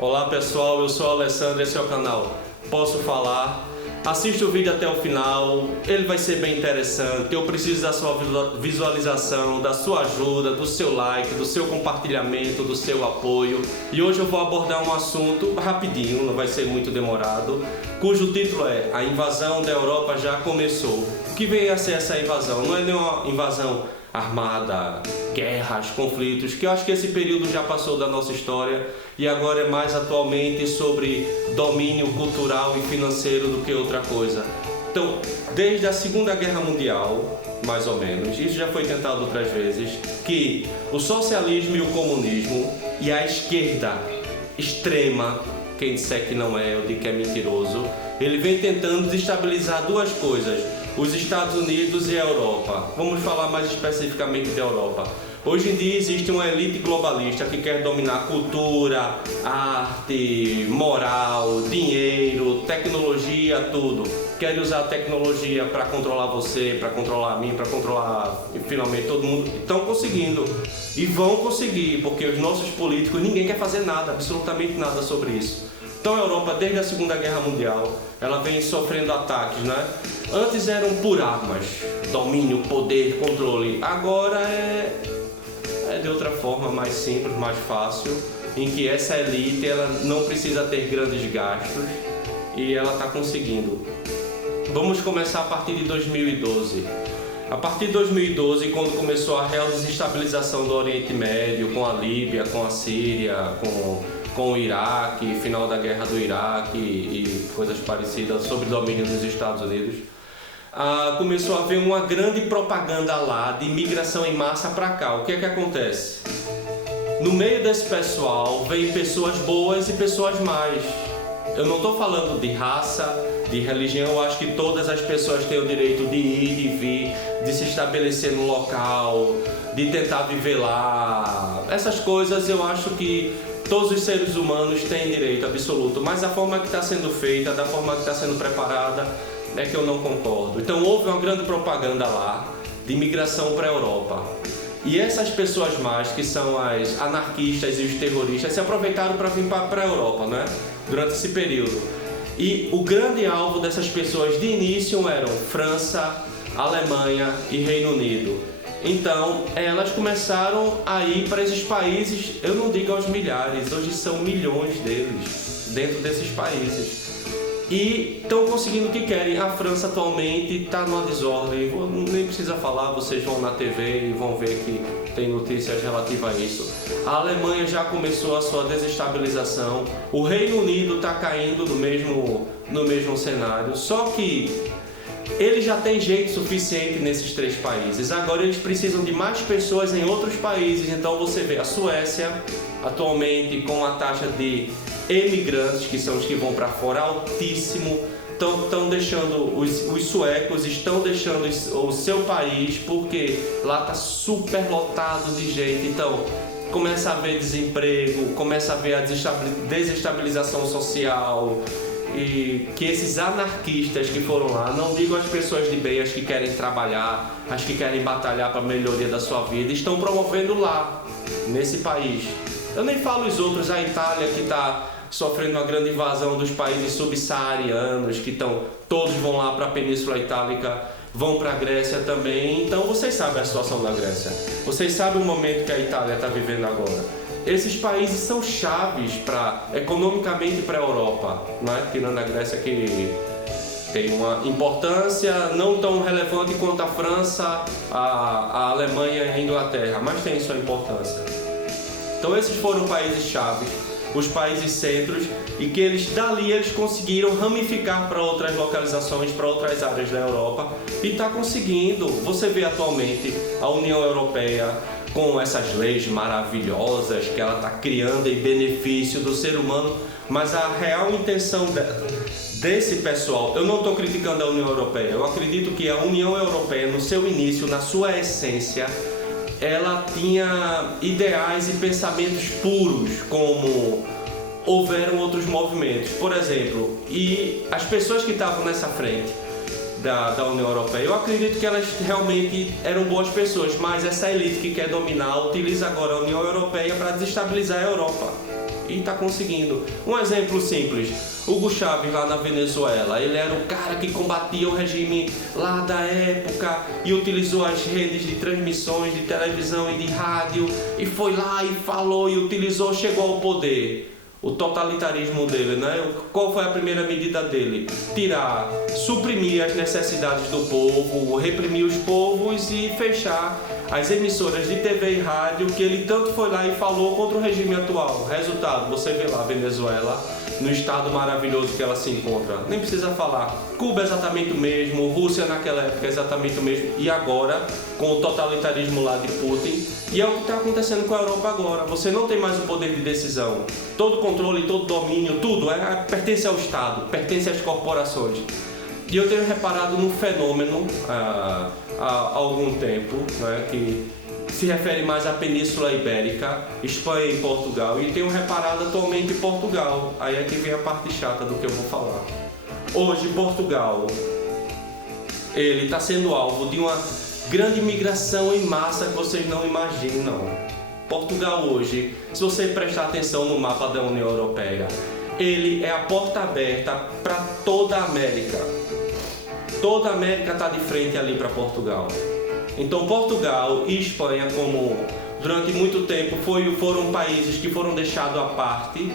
Olá pessoal, eu sou o Alessandro, esse é o canal Posso Falar. Assista o vídeo até o final, ele vai ser bem interessante. Eu preciso da sua visualização, da sua ajuda, do seu like, do seu compartilhamento, do seu apoio. E hoje eu vou abordar um assunto rapidinho, não vai ser muito demorado, cujo título é A Invasão da Europa Já Começou. O que vem a ser essa invasão? Não é nenhuma invasão armada, guerras, conflitos, que eu acho que esse período já passou da nossa história e agora é mais atualmente sobre domínio cultural e financeiro do que outra coisa. Então, desde a Segunda Guerra Mundial, mais ou menos, isso já foi tentado outras vezes, que o socialismo e o comunismo e a esquerda extrema, quem disser que não é, eu digo que é mentiroso, ele vem tentando desestabilizar duas coisas: os Estados Unidos e a Europa. Vamos falar mais especificamente da Europa. Hoje em dia existe uma elite globalista que quer dominar cultura, arte, moral, dinheiro, tecnologia, tudo. Quer usar a tecnologia para controlar você, para controlar a mim, para controlar finalmente todo mundo. Estão conseguindo e vão conseguir, porque os nossos políticos, ninguém quer fazer nada, absolutamente nada sobre isso. Então a Europa, desde a Segunda Guerra Mundial, ela vem sofrendo ataques, né? Antes eram por armas, domínio, poder, controle. Agora é de outra forma, mais simples, mais fácil, em que essa elite ela não precisa ter grandes gastos e ela está conseguindo. Vamos começar a partir de 2012. A partir de 2012, quando começou a real desestabilização do Oriente Médio, com a Líbia, com a Síria, com o Iraque, final da guerra do Iraque e coisas parecidas sobre o domínio dos Estados Unidos, começou a haver uma grande propaganda lá de imigração em massa para cá. O que é que acontece? No meio desse pessoal vem pessoas boas e pessoas más. Eu não estou falando de raça, de religião. Eu acho que todas as pessoas têm o direito de ir, de vir, de se estabelecer no local, de tentar viver lá. Essas coisas eu acho que todos os seres humanos têm direito absoluto, mas a forma que está sendo feita, da forma que está sendo preparada, é que eu não concordo. Então houve uma grande propaganda lá de imigração para a Europa. E essas pessoas más, que são as anarquistas e os terroristas, se aproveitaram para vir para a Europa, né? Durante esse período. E o grande alvo dessas pessoas de início eram França, Alemanha e Reino Unido. Então, elas começaram a ir para esses países, eu não digo aos milhares, hoje são milhões deles dentro desses países. E estão conseguindo o que querem. A França atualmente está numa desordem, nem precisa falar, vocês vão na TV e vão ver que tem notícias relativas a isso. A Alemanha já começou a sua desestabilização, o Reino Unido está caindo no mesmo cenário, só que eles já têm jeito suficiente nesses três países. Agora eles precisam de mais pessoas em outros países. Então você vê a Suécia atualmente com a taxa de emigrantes, que são os que vão para fora, altíssimo. Estão deixando, os suecos estão deixando o seu país porque lá está super lotado de gente. Então começa a haver desemprego, começa a haver a desestabilização social. E que esses anarquistas que foram lá, não digo as pessoas de bem, as que querem trabalhar, as que querem batalhar para a melhoria da sua vida, estão promovendo lá, nesse país. Eu nem falo os outros, a Itália, que está sofrendo uma grande invasão dos países subsaarianos, que todos vão lá para a Península Itálica, vão para a Grécia também. Então vocês sabem a situação da Grécia, vocês sabem o momento que a Itália está vivendo agora. Esses países são chaves economicamente para a Europa, não é? Tirando a Grécia, que tem uma importância não tão relevante quanto a França, a Alemanha e a Inglaterra, mas tem sua importância. Então esses foram países chaves, os países centros, e que dali eles conseguiram ramificar para outras localizações, para outras áreas da Europa, e está conseguindo. Você vê atualmente a União Europeia com essas leis maravilhosas que ela está criando em benefício do ser humano, mas a real intenção desse pessoal, eu não estou criticando a União Europeia, eu acredito que a União Europeia, no seu início, na sua essência, ela tinha ideais e pensamentos puros, como houveram outros movimentos, por exemplo, e as pessoas que estavam nessa frente da União Europeia, eu acredito que elas realmente eram boas pessoas, mas essa elite que quer dominar utiliza agora a União Europeia para desestabilizar a Europa. e está conseguindo. Um exemplo simples, Hugo Chávez lá na Venezuela, ele era o cara que combatia o regime lá da época e utilizou as redes de transmissões de televisão e de rádio e foi lá e falou e utilizou, chegou ao poder. O totalitarismo dele, né? Qual foi a primeira medida dele? Tirar, suprimir as necessidades do povo, reprimir os povos e fechar as emissoras de TV e rádio que ele tanto foi lá e falou contra o regime atual. Resultado, você vê lá a Venezuela no estado maravilhoso que ela se encontra. Nem precisa falar. Cuba é exatamente o mesmo, Rússia naquela época é exatamente o mesmo. E agora, com o totalitarismo lá de Putin, e é o que está acontecendo com a Europa agora. Você não tem mais o poder de decisão. Todo controle, todo domínio, tudo pertence ao Estado, pertence às corporações. E eu tenho reparado num fenômeno há algum tempo, né, que se refere mais à Península Ibérica, Espanha e Portugal, e tenho reparado atualmente em Portugal. Aí é que vem a parte chata do que eu vou falar. Hoje, Portugal, ele está sendo alvo de uma grande migração em massa que vocês não imaginam. Portugal hoje, se você prestar atenção no mapa da União Europeia, ele é a porta aberta para toda a América. Toda a América está de frente ali para Portugal. Então Portugal e Espanha, como durante muito tempo foram países que foram deixados à parte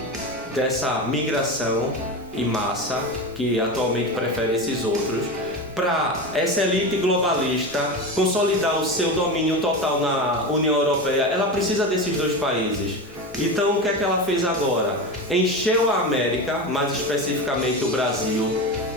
dessa migração em massa, que atualmente prefere esses outros, para essa elite globalista consolidar o seu domínio total na União Europeia, ela precisa desses dois países. Então o que é que ela fez agora? Encheu a América, mais especificamente o Brasil,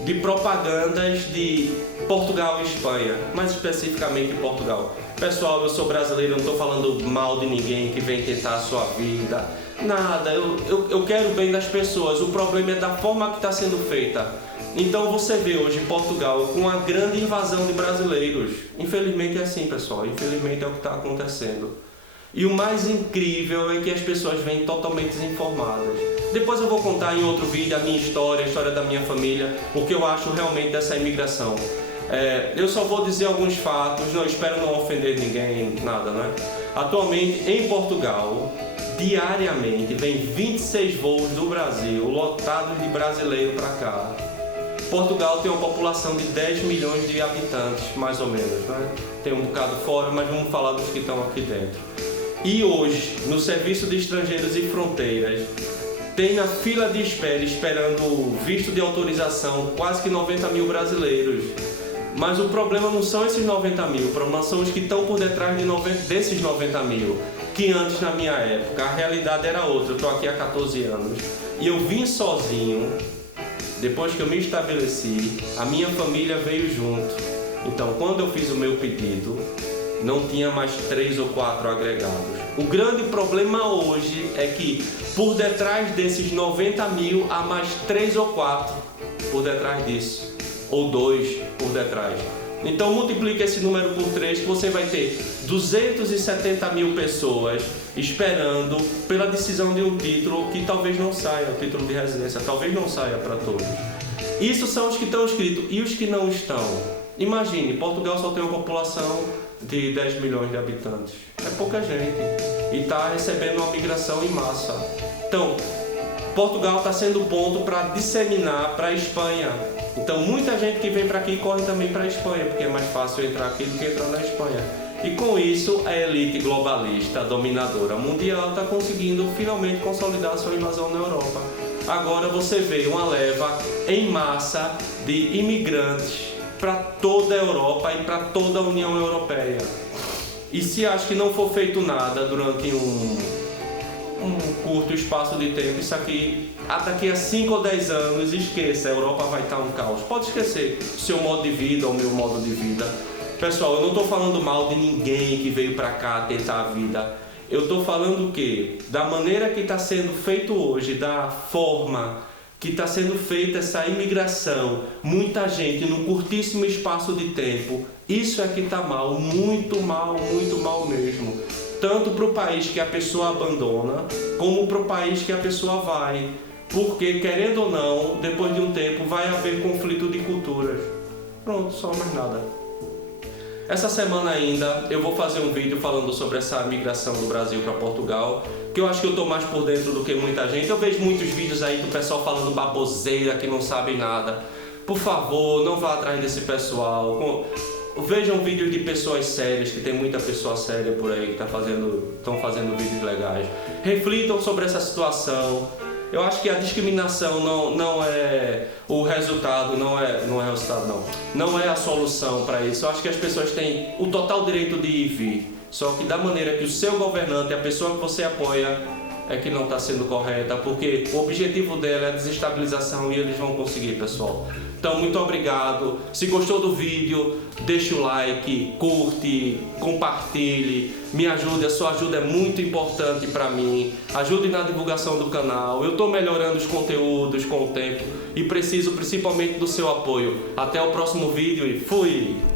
de propagandas de Portugal e Espanha, mais especificamente Portugal. Pessoal, eu sou brasileiro, não estou falando mal de ninguém que vem tentar a sua vida, nada, eu quero o bem das pessoas, o problema é da forma que está sendo feita. Então você vê hoje Portugal com uma grande invasão de brasileiros. Infelizmente é assim, pessoal, infelizmente é o que está acontecendo. E o mais incrível é que as pessoas vêm totalmente desinformadas. Depois eu vou contar em outro vídeo a minha história, a história da minha família, o que eu acho realmente dessa imigração. Eu só vou dizer alguns fatos, não espero não ofender ninguém, nada, né? Atualmente em Portugal, diariamente vem 26 voos do Brasil lotados de brasileiro para cá. Portugal tem uma população de 10 milhões de habitantes, mais ou menos, né? Tem um bocado fora, mas vamos falar dos que estão aqui dentro. E hoje, no Serviço de Estrangeiros e Fronteiras, tem na fila de espera, esperando visto de autorização, quase que 90 mil brasileiros. Mas o problema não são esses 90 mil, o problema são os que estão por detrás desses 90 mil. Que antes, na minha época, a realidade era outra. Eu estou aqui há 14 anos e eu vim sozinho. Depois que eu me estabeleci, a minha família veio junto. Então, quando eu fiz o meu pedido, não tinha mais 3 ou 4 agregados. O grande problema hoje é que por detrás desses 90 mil há mais 3 ou 4 por detrás disso, ou 2 por detrás. Então multiplica esse número por 3 que você vai ter 270 mil pessoas esperando pela decisão de um título que talvez não saia, o título de residência, talvez não saia para todos. Isso são os que estão inscritos. E os que não estão? Imagine, Portugal só tem uma população de 10 milhões de habitantes. É pouca gente. E está recebendo uma migração em massa. Então, Portugal está sendo ponto para disseminar para a Espanha. Então, muita gente que vem para aqui corre também para a Espanha, porque é mais fácil entrar aqui do que entrar na Espanha. E com isso, a elite globalista, dominadora mundial, está conseguindo finalmente consolidar sua invasão na Europa. Agora você vê uma leva em massa de imigrantes para toda a Europa e para toda a União Europeia. E se acha que não for feito nada durante um curto espaço de tempo, isso aqui, daqui a 5 ou 10 anos, esqueça, a Europa vai estar um caos. Pode esquecer o seu modo de vida ou o meu modo de vida. Pessoal, eu não estou falando mal de ninguém que veio para cá tentar a vida. Eu estou falando o quê? Da maneira que está sendo feito hoje, da forma que está sendo feita essa imigração, muita gente num curtíssimo espaço de tempo, isso é que está mal, muito mal mesmo. Tanto para o país que a pessoa abandona, como para o país que a pessoa vai. Porque, querendo ou não, depois de um tempo vai haver conflito de culturas. Pronto, só mais nada. Essa semana ainda eu vou fazer um vídeo falando sobre essa migração do Brasil para Portugal, que eu acho que eu estou mais por dentro do que muita gente. Eu vejo muitos vídeos aí do pessoal falando baboseira, que não sabem nada. Por favor, não vá atrás desse pessoal. Vejam vídeos de pessoas sérias, que tem muita pessoa séria por aí que estão fazendo vídeos legais. Reflitam sobre essa situação. Eu acho que a discriminação não é o resultado, não é a solução para isso. Eu acho que as pessoas têm o total direito de ir e vir. Só que da maneira que o seu governante, a pessoa que você apoia, é que não está sendo correta, porque o objetivo dela é a desestabilização e eles vão conseguir, pessoal. Então, muito obrigado. Se gostou do vídeo, deixa o like, curte, compartilhe, me ajude. A sua ajuda é muito importante para mim. Ajude na divulgação do canal. Eu estou melhorando os conteúdos com o tempo e preciso principalmente do seu apoio. Até o próximo vídeo e fui!